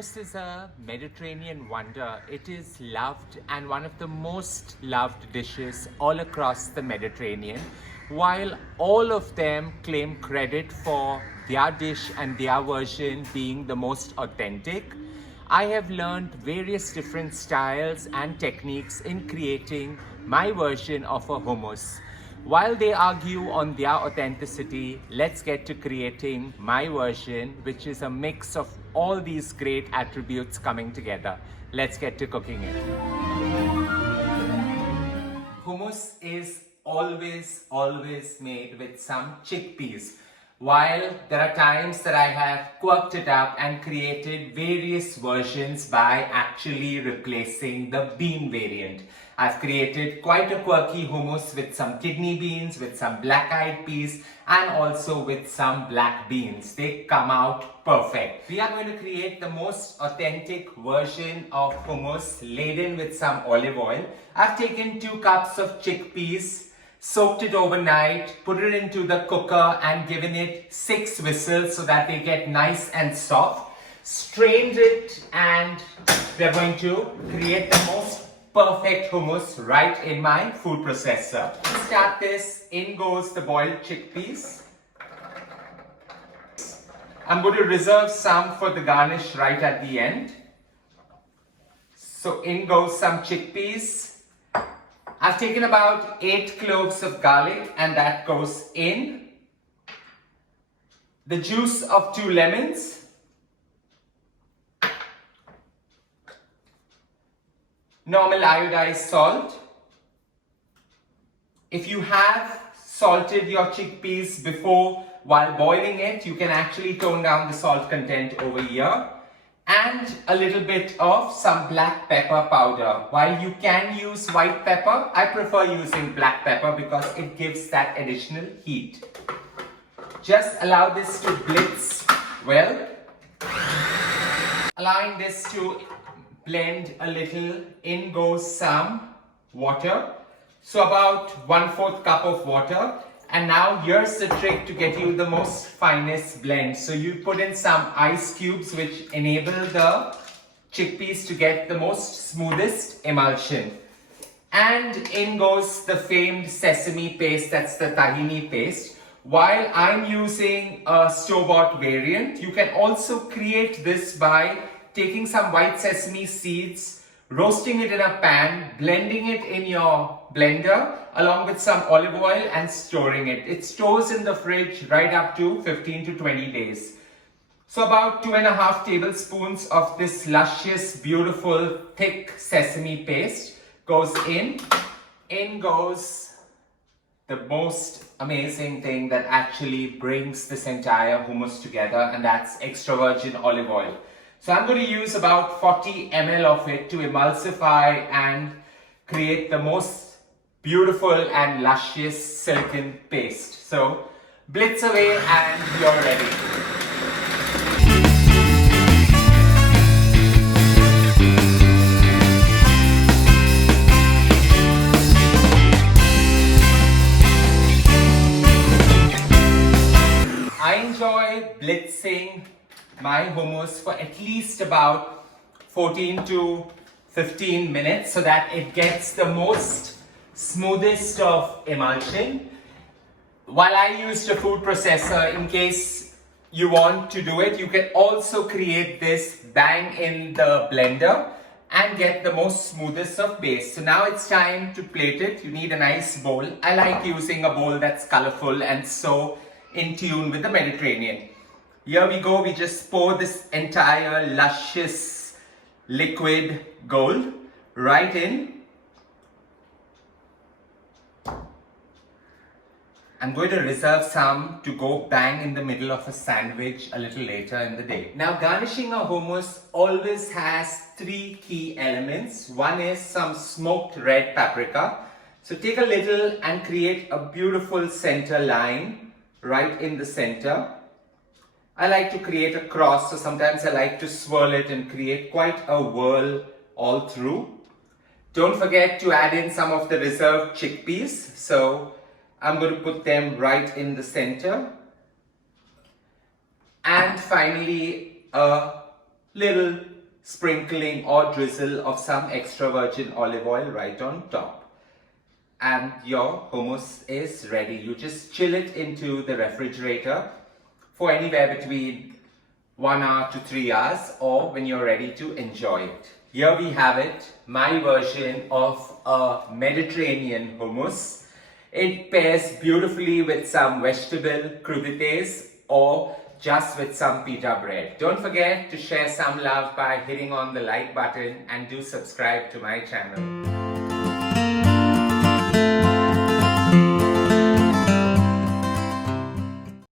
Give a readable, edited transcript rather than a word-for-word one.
Hummus is a Mediterranean wonder. It is loved and one of the most loved dishes all across the Mediterranean. While all of them claim credit for their dish and their version being the most authentic, I have learned various different styles and techniques in creating my version of a hummus. While they argue on their authenticity, let's get to creating my version, which is a mix of all these great attributes coming together. Let's get to cooking it. Hummus is always made with some chickpeas. While there are times that I have quirked it up and created various versions by actually replacing the bean variant. I've created quite a quirky hummus with some kidney beans, with some black-eyed peas, and also with some black beans. They come out perfect. We are going to create the most authentic version of hummus laden with some olive oil. I've taken 2 cups of chickpeas, soaked it overnight, put it into the cooker and given it 6 whistles so that they get nice and soft. Strained it, and we're going to create the most perfect hummus right in my food processor. To start this, in goes the boiled chickpeas. I'm going to reserve some for the garnish right at the end. So in goes some chickpeas. I've taken about 8 cloves of garlic and that goes in. The juice of 2 lemons. Normal iodized salt. If you have salted your chickpeas before while boiling it, you can actually tone down the salt content over here. And a little bit of some black pepper powder. While you can use white pepper, I prefer using black pepper because it gives that additional heat. Just allow this to blitz well. Allowing this to blend a little, in goes some water. So about 1/4 cup of water. And now here's the trick to get you the most finest blend. So you put in some ice cubes which enable the chickpeas to get the most smoothest emulsion. And in goes the famed sesame paste, that's the tahini paste. While I'm using a store-bought variant, you can also create this by taking some white sesame seeds, roasting it in a pan, blending it in your blender along with some olive oil and storing it. It stores in the fridge right up to 15 to 20 days. So about 2.5 tablespoons of this luscious, beautiful, thick sesame paste goes in. In goes the most amazing thing that actually brings this entire hummus together, and that's extra virgin olive oil. So I'm going to use about 40 ml of it to emulsify and create the most beautiful and luscious silken paste. So blitz away and you're ready. I enjoy blitzing my hummus for at least about 14 to 15 minutes so that it gets the most smoothest of emulsion. While I used a food processor, in case you want to do it, you can also create this bang in the blender and get the most smoothest of base. So now it's time to plate it. You need a nice bowl. I like using a bowl that's colorful and so in tune with the Mediterranean. Here we go, we just pour this entire luscious liquid gold right in. I'm going to reserve some to go bang in the middle of a sandwich a little later in the day. Now garnishing a hummus always has 3 key elements. One is some smoked red paprika. So take a little and create a beautiful center line right in the center. I like to create a cross, so sometimes I like to swirl it and create quite a whirl all through. Don't forget to add in some of the reserved chickpeas. So I'm going to put them right in the center. And finally, a little sprinkling or drizzle of some extra virgin olive oil right on top. And your hummus is ready. You just chill it into the refrigerator for anywhere between 1 hour to 3 hours, or when you're ready to enjoy it. Here we have it, my version of a Mediterranean hummus. It pairs beautifully with some vegetable crudités or just with some pita bread. Don't forget to share some love by hitting on the like button and do subscribe to my channel.